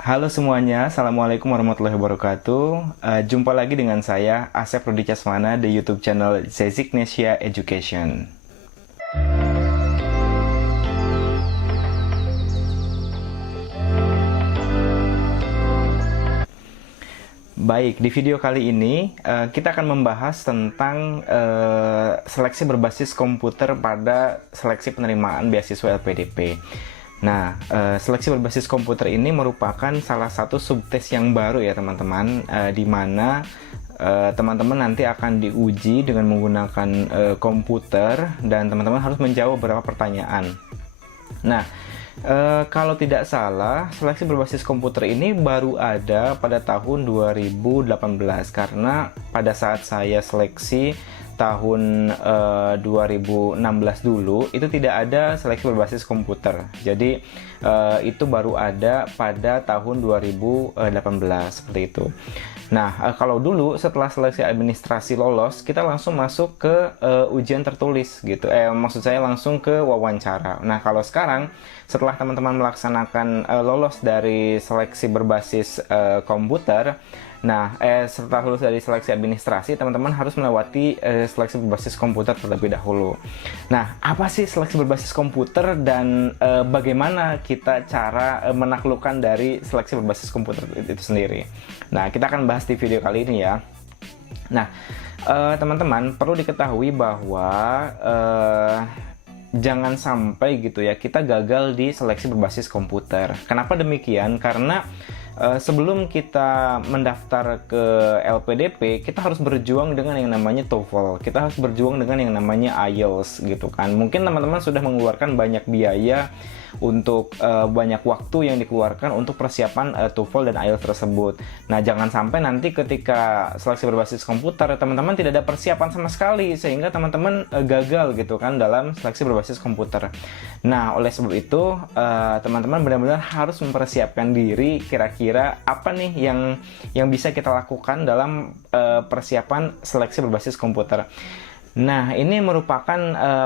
Halo semuanya, Assalamualaikum warahmatullahi wabarakatuh. Jumpa lagi dengan saya, Asep Rudi Casmana, di YouTube channel Zezignesia Education. Baik, di video kali ini kita akan membahas tentang seleksi berbasis komputer pada seleksi penerimaan beasiswa LPDP. Nah, seleksi berbasis komputer ini merupakan salah satu subtes yang baru ya teman-teman, di mana teman-teman nanti akan diuji dengan menggunakan komputer dan teman-teman harus menjawab beberapa pertanyaan. Nah, kalau tidak salah, seleksi berbasis komputer ini baru ada pada tahun 2018 karena pada saat saya seleksi tahun 2016 dulu itu tidak ada seleksi berbasis komputer. Jadi itu baru ada pada tahun 2018 seperti itu. Nah, kalau dulu setelah seleksi administrasi lolos, kita langsung masuk ke ujian tertulis gitu. Maksud saya langsung ke wawancara. Nah, kalau sekarang setelah teman-teman melaksanakan lolos dari seleksi berbasis komputer, nah, setelah lulus dari seleksi administrasi, teman-teman harus melewati seleksi berbasis komputer terlebih dahulu. Nah, apa sih seleksi berbasis komputer dan bagaimana kita cara menaklukkan dari seleksi berbasis komputer itu sendiri? Nah, kita akan bahas di video kali ini ya. Nah, teman-teman perlu diketahui bahwa jangan sampai gitu ya kita gagal di seleksi berbasis komputer. Kenapa demikian? Karena sebelum kita mendaftar ke LPDP, kita harus berjuang dengan yang namanya TOEFL. Kita harus berjuang dengan yang namanya IELTS gitu kan. Mungkin teman-teman sudah mengeluarkan banyak biaya untuk banyak waktu yang dikeluarkan untuk persiapan TOEFL dan IELTS tersebut. Nah, jangan sampai nanti ketika seleksi berbasis komputer teman-teman tidak ada persiapan sama sekali sehingga teman-teman gagal gitu kan dalam seleksi berbasis komputer. Nah, oleh sebab itu teman-teman benar-benar harus mempersiapkan diri kira-kira apa nih yang bisa kita lakukan dalam persiapan seleksi berbasis komputer. Nah, ini merupakan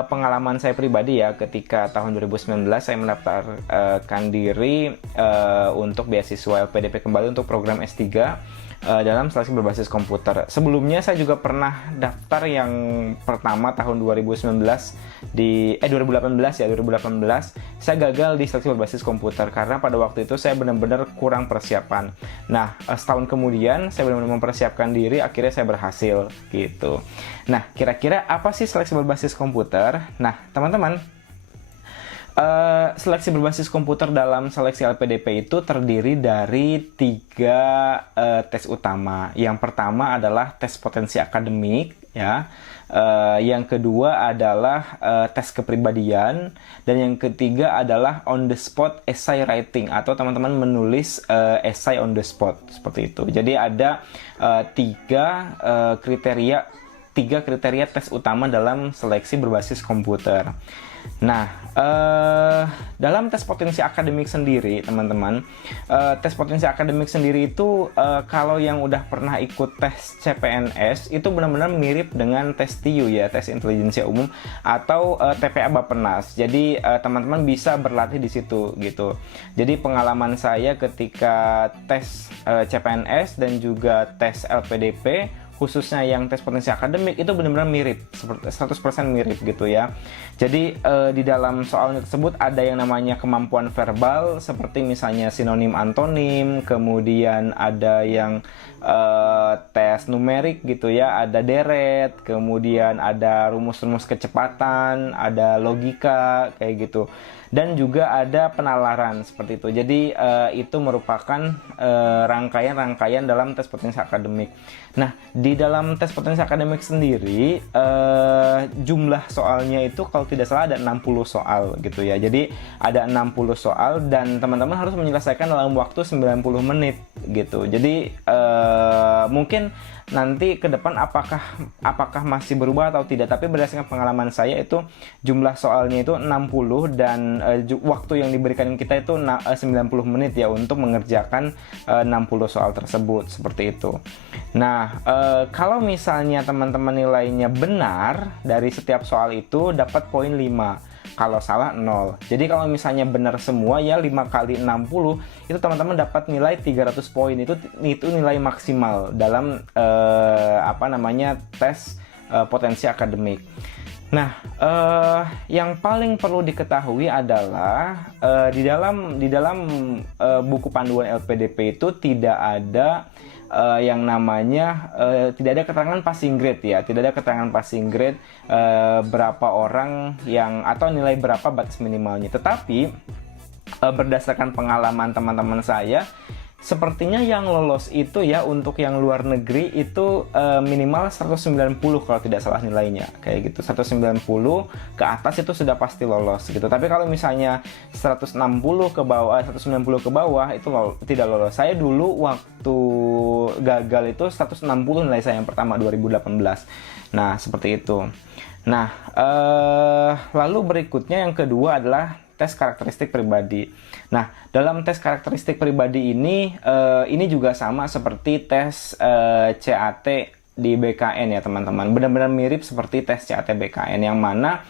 pengalaman saya pribadi ya, ketika tahun 2019 saya mendaftarkan diri untuk beasiswa LPDP kembali untuk program S3 dalam seleksi berbasis komputer. Sebelumnya saya juga pernah daftar yang pertama tahun 2019 2018 ya, 2018 saya gagal di seleksi berbasis komputer karena pada waktu itu saya benar-benar kurang persiapan. Nah, setahun kemudian saya benar-benar mempersiapkan diri, akhirnya saya berhasil gitu. Nah, kira-kira apa sih seleksi berbasis komputer? Nah, teman-teman, seleksi berbasis komputer dalam seleksi LPDP itu terdiri dari 3 tes utama. Yang pertama adalah tes potensi akademik, ya. Yang kedua adalah tes kepribadian, dan yang ketiga adalah on the spot essay writing atau teman-teman menulis essay on the spot seperti itu. Jadi ada tiga kriteria tes utama dalam seleksi berbasis komputer. Nah, dalam tes potensi akademik sendiri, teman-teman, tes potensi akademik sendiri itu kalau yang udah pernah ikut tes CPNS itu benar-benar mirip dengan tes TIU ya, tes intelijensia umum atau TPA Bappenas. Jadi teman-teman bisa berlatih di situ gitu. Jadi pengalaman saya ketika tes CPNS dan juga tes LPDP, khususnya yang tes potensi akademik itu benar-benar mirip, 100% mirip gitu ya. Jadi di dalam soalnya tersebut ada yang namanya kemampuan verbal seperti misalnya sinonim antonim, kemudian ada yang tes numerik gitu ya, ada deret, kemudian ada rumus-rumus kecepatan, ada logika kayak gitu. Dan juga ada penalaran seperti itu. Jadi itu merupakan rangkaian-rangkaian dalam tes potensi akademik. Nah, di dalam tes potensi akademik sendiri jumlah soalnya itu kalau tidak salah ada 60 soal gitu ya. Jadi ada 60 soal dan teman-teman harus menyelesaikan dalam waktu 90 menit gitu. Jadi mungkin nanti ke depan apakah masih berubah atau tidak, tapi berdasarkan pengalaman saya itu jumlah soalnya itu 60 dan waktu yang diberikan kita itu 90 menit ya untuk mengerjakan 60 soal tersebut seperti itu. Nah, kalau misalnya teman-teman nilainya benar dari setiap soal itu dapat poin 5. kalau salah 0. Jadi kalau misalnya benar semua ya 5 kali 60 itu teman-teman dapat nilai 300 poin. Itu nilai maksimal dalam tes potensi akademik. Nah, yang paling perlu diketahui adalah di dalam buku panduan LPDP itu tidak ada yang namanya tidak ada keterangan passing grade ya, tidak ada keterangan passing grade berapa orang yang atau nilai berapa batas minimalnya. Tetapi berdasarkan pengalaman teman-teman saya, sepertinya yang lolos itu ya untuk yang luar negeri itu minimal 190 kalau tidak salah nilainya. Kayak gitu, 190 ke atas itu sudah pasti lolos gitu. Tapi kalau misalnya 160 ke bawah, 190 ke bawah itu tidak lolos. Saya dulu waktu gagal itu 160 nilai saya yang pertama 2018. Nah, seperti itu. Nah, lalu berikutnya yang kedua adalah tes karakteristik pribadi. Nah, dalam tes karakteristik pribadi ini juga sama seperti tes CAT di BKN ya teman-teman. Benar-benar mirip seperti tes CAT BKN yang mana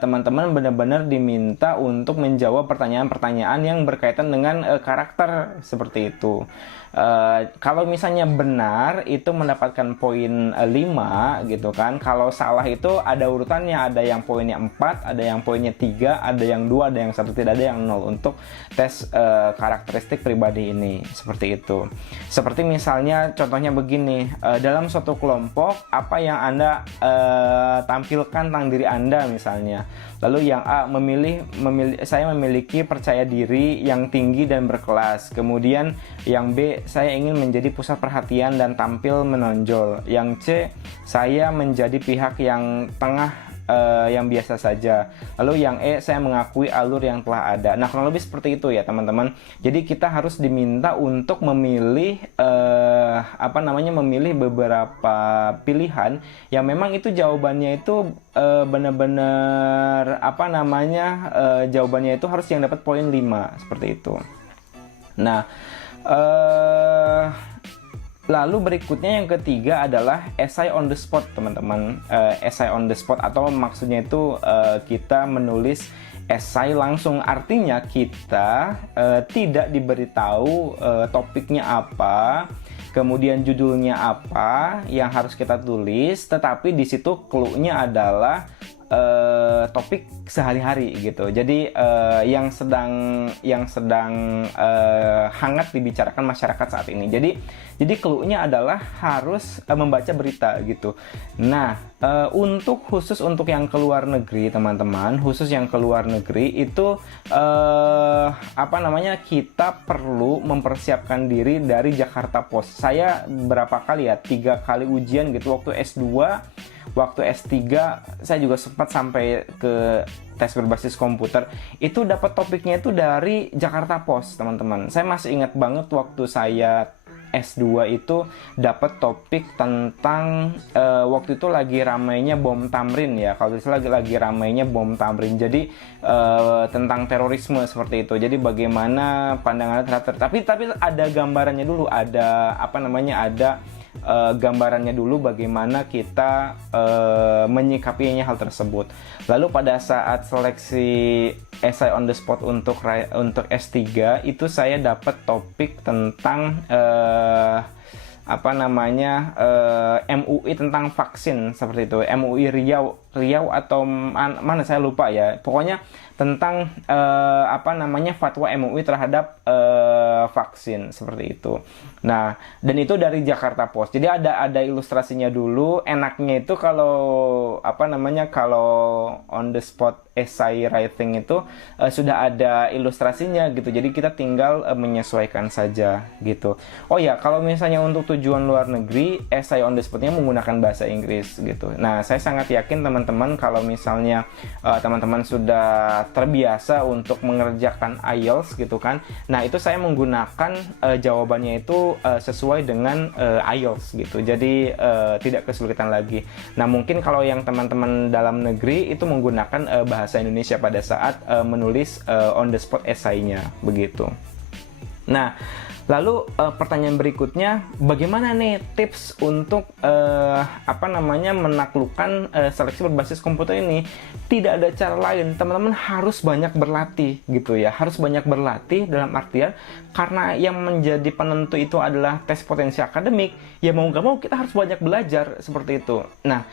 teman-teman benar-benar diminta untuk menjawab pertanyaan-pertanyaan yang berkaitan dengan karakter seperti itu. Kalau misalnya benar itu mendapatkan poin 5 gitu kan. Kalau salah itu ada urutannya, ada yang poinnya 4, ada yang poinnya 3, ada yang 2, ada yang 1, tidak ada yang 0 untuk tes karakteristik pribadi ini. Seperti itu. Seperti misalnya contohnya begini, dalam suatu kelompok apa yang Anda tampilkan tentang diri Anda misalnya. Lalu yang A saya memiliki percaya diri yang tinggi dan berkelas. Kemudian yang B, saya ingin menjadi pusat perhatian dan tampil menonjol. Yang C, saya menjadi pihak yang tengah yang biasa saja. Lalu yang E, saya mengakui alur yang telah ada. Nah, kurang lebih seperti itu ya teman-teman. Jadi kita harus diminta untuk memilih memilih beberapa pilihan yang memang itu jawabannya itu benar-benar jawabannya itu harus yang dapat poin 5 seperti itu. Nah, lalu berikutnya yang ketiga adalah essay on the spot teman-teman. Essay on the spot atau maksudnya itu kita menulis esai langsung, artinya kita tidak diberitahu topiknya apa, kemudian judulnya apa yang harus kita tulis, tetapi di situ clue-nya adalah topik sehari-hari gitu. Jadi yang sedang hangat dibicarakan masyarakat saat ini. Jadi clue-nya adalah harus membaca berita gitu. Nah, khusus untuk yang keluar negeri teman-teman, khusus yang keluar negeri itu kita perlu mempersiapkan diri dari Jakarta Post. Saya berapa kali ya, 3 kali ujian gitu waktu S2. Waktu S3 saya juga sempat sampai ke tes berbasis komputer. Itu dapat topiknya itu dari Jakarta Post, teman-teman. Saya masih ingat banget waktu saya S2 itu dapat topik tentang waktu itu lagi ramainya bom Tamrin ya. Kalau itu lagi ramainya bom Tamrin. Jadi tentang terorisme seperti itu. Jadi bagaimana pandangan terhadap, tapi ada gambarannya dulu, ada gambarannya dulu bagaimana kita menyikapinya hal tersebut. Lalu pada saat seleksi essay on the spot untuk S3 itu saya dapat topik tentang MUI tentang vaksin seperti itu. MUI Riau atau mana saya lupa ya. Pokoknya tentang fatwa MUI terhadap vaksin seperti itu. Nah, dan itu dari Jakarta Post. Jadi ada ilustrasinya dulu. Enaknya itu kalau on the spot essay writing itu sudah ada ilustrasinya gitu. Jadi kita tinggal menyesuaikan saja gitu. Oh ya, kalau misalnya untuk tujuan luar negeri, essay on the spotnya menggunakan bahasa Inggris gitu. Nah, saya sangat yakin teman-teman kalau misalnya teman-teman sudah terbiasa untuk mengerjakan IELTS gitu kan. Nah, itu saya menggunakan jawabannya itu sesuai dengan IELTS gitu. Jadi tidak kesulitan lagi. Nah, mungkin kalau yang teman-teman dalam negeri itu menggunakan bahasa Indonesia pada saat menulis on the spot essay-nya begitu. Nah, Lalu pertanyaan berikutnya, bagaimana nih tips untuk menaklukkan seleksi berbasis komputer ini? Tidak ada cara lain, teman-teman harus banyak berlatih gitu ya. Harus banyak berlatih dalam artian karena yang menjadi penentu itu adalah tes potensi akademik, ya mau nggak mau kita harus banyak belajar seperti itu. Nah,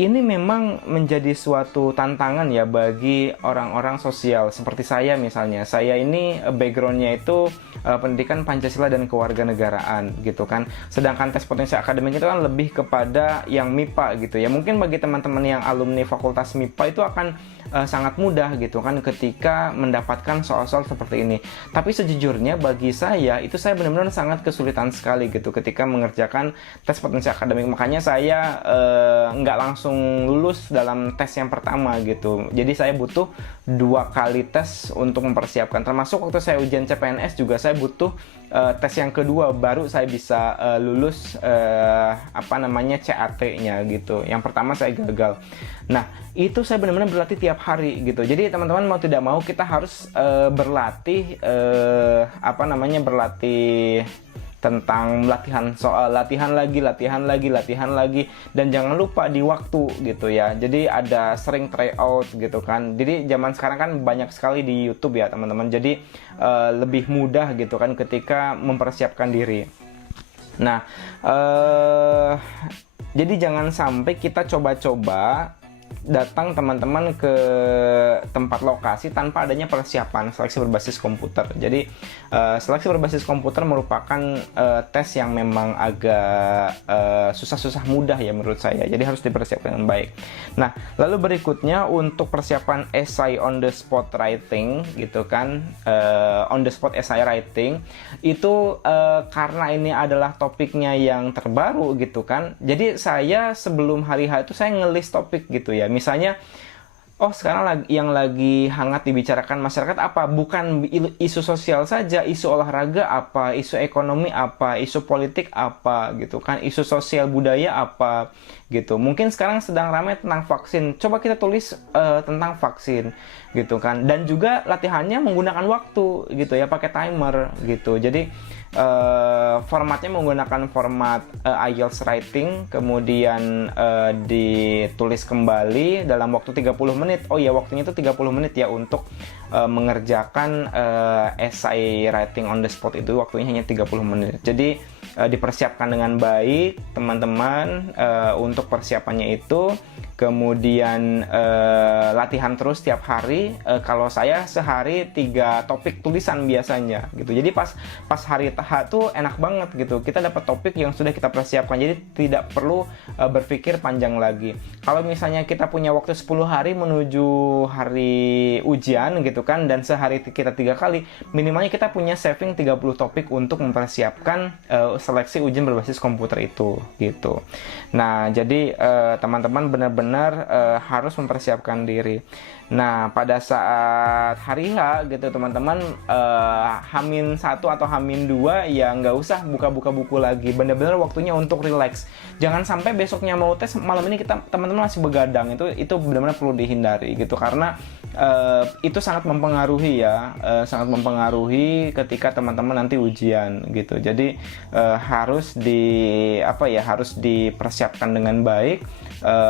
ini memang menjadi suatu tantangan ya bagi orang-orang sosial seperti saya misalnya. Saya ini backgroundnya itu pendidikan Pancasila dan kewarganegaraan gitu kan. Sedangkan tes potensi akademik itu kan lebih kepada yang MIPA gitu ya. Mungkin bagi teman-teman yang alumni fakultas MIPA itu akan sangat mudah gitu kan ketika mendapatkan soal-soal seperti ini. Tapi sejujurnya bagi saya itu saya benar-benar sangat kesulitan sekali gitu ketika mengerjakan tes potensi akademik. Makanya saya nggak langsung lulus dalam tes yang pertama gitu. Jadi saya butuh 2 kali tes untuk mempersiapkan. Termasuk waktu saya ujian CPNS juga saya butuh tes yang kedua baru saya bisa lulus CAT-nya gitu. Yang pertama saya gagal. Nah, itu saya benar-benar berlatih tiap hari gitu. Jadi teman-teman mau tidak mau kita harus berlatih berlatih tentang latihan lagi dan jangan lupa di waktu gitu ya. Jadi ada sering tryout gitu kan. Jadi zaman sekarang kan banyak sekali di YouTube ya teman-teman. Jadi lebih mudah gitu kan ketika mempersiapkan diri. Nah, jadi jangan sampai kita coba-coba datang teman-teman ke tempat lokasi tanpa adanya persiapan seleksi berbasis komputer. Jadi seleksi berbasis komputer merupakan tes yang memang agak susah-susah mudah ya menurut saya. Jadi harus dipersiapkan dengan baik. Nah, lalu berikutnya untuk persiapan essay on the spot writing gitu kan, on the spot essay writing itu karena ini adalah topiknya yang terbaru gitu kan. Jadi saya sebelum hari H itu saya ngelis topik gitu ya. Misalnya, sekarang yang lagi hangat dibicarakan masyarakat apa? Bukan isu sosial saja, isu olahraga apa, isu ekonomi apa, isu politik apa gitu kan, isu sosial budaya apa gitu. Mungkin sekarang sedang ramai tentang vaksin. Coba kita tulis tentang vaksin gitu kan. Dan juga latihannya menggunakan waktu gitu ya, pakai timer gitu. Jadi formatnya menggunakan format IELTS writing, kemudian ditulis kembali dalam waktu 30 menit. Oh ya, waktunya itu 30 menit ya untuk mengerjakan essay writing on the spot itu waktunya hanya 30 menit. Jadi dipersiapkan dengan baik teman-teman untuk persiapannya itu. Kemudian latihan terus tiap hari. Kalau saya sehari 3 topik tulisan biasanya gitu. Jadi pas hari H tuh enak banget gitu. Kita dapat topik yang sudah kita persiapkan. Jadi tidak perlu berpikir panjang lagi. Kalau misalnya kita punya waktu 10 hari menuju hari ujian gitu kan, dan sehari kita 3 kali, minimalnya kita punya saving 30 topik untuk mempersiapkan seleksi ujian berbasis komputer itu gitu. Nah, jadi teman-teman benar-benar harus mempersiapkan diri. Nah, pada saat hari H gitu teman-teman, H-1 atau H-2 ya nggak usah buka-buka buku lagi. Benar-benar waktunya untuk relax. Jangan sampai besoknya mau tes malam ini teman-teman masih begadang. Itu benar-benar perlu dihindari gitu, karena itu sangat mempengaruhi ya, sangat mempengaruhi ketika teman-teman nanti ujian gitu. Jadi harus dipersiapkan dengan baik,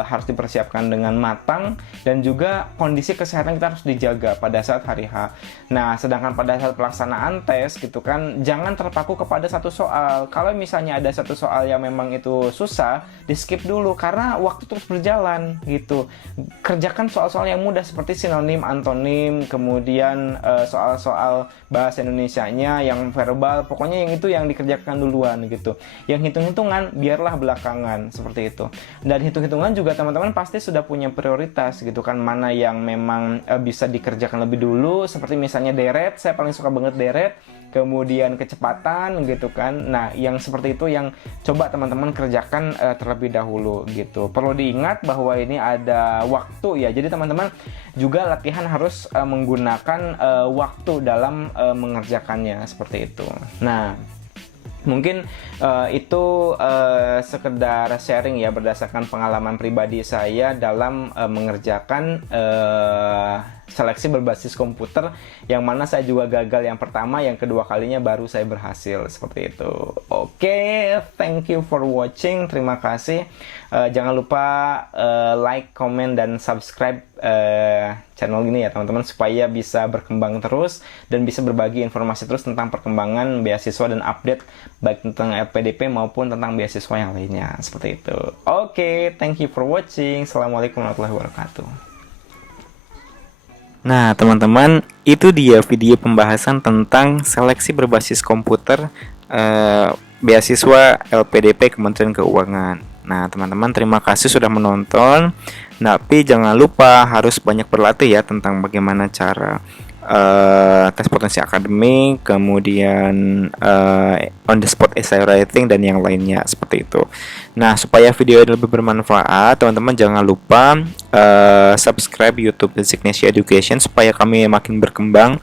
harus dipersiapkan dengan matang, dan juga kondisi kesehatan kita harus dijaga pada saat hari H. Nah, sedangkan pada saat pelaksanaan tes gitu kan, jangan terpaku kepada satu soal. Kalau misalnya ada satu soal yang memang itu susah, di skip dulu karena waktu terus berjalan gitu. Kerjakan soal-soal yang mudah seperti sinonim, antonim, kemudian soal-soal bahasa Indonesianya yang verbal, pokoknya yang itu yang dikerjakan duluan gitu. Yang hitung-hitungan biarlah belakangan, seperti itu. Dan hitung-hitungan juga teman-teman pasti sudah punya prioritas gitu kan, mana yang memang bisa dikerjakan lebih dulu, seperti misalnya deret, saya paling suka banget deret, kemudian kecepatan gitu kan. Nah, yang seperti itu yang coba teman-teman kerjakan terlebih dahulu gitu. Perlu diingat bahwa ini ada waktu ya, jadi teman-teman juga latihan harus menggunakan waktu dalam mengerjakannya, seperti itu. Nah, mungkin itu sekedar sharing ya berdasarkan pengalaman pribadi saya dalam mengerjakan seleksi berbasis komputer, yang mana saya juga gagal yang pertama, yang kedua kalinya baru saya berhasil seperti itu. Oke, thank you for watching, terima kasih. Jangan lupa like, comment, dan subscribe channel ini ya teman-teman, supaya bisa berkembang terus dan bisa berbagi informasi terus tentang perkembangan beasiswa dan update baik tentang LPDP maupun tentang beasiswa yang lainnya seperti itu. Oke, thank you for watching. Assalamualaikum warahmatullahi wabarakatuh. Nah teman-teman, itu dia video pembahasan tentang seleksi berbasis komputer beasiswa LPDP Kementerian Keuangan. Nah teman-teman, terima kasih sudah menonton. Tapi jangan lupa harus banyak berlatih ya tentang bagaimana cara tes potensi akademik, kemudian on the spot essay writing, dan yang lainnya seperti itu. Nah, supaya video ini lebih bermanfaat, teman-teman jangan lupa subscribe YouTube Ziknesia Education supaya kami makin berkembang.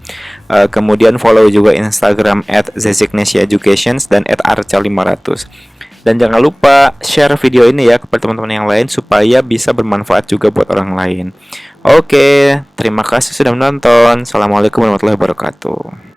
Kemudian follow juga Instagram @ziknesia_education dan @arca500. Dan jangan lupa share video ini ya kepada teman-teman yang lain supaya bisa bermanfaat juga buat orang lain. Oke, terima kasih sudah menonton. Assalamualaikum warahmatullahi wabarakatuh.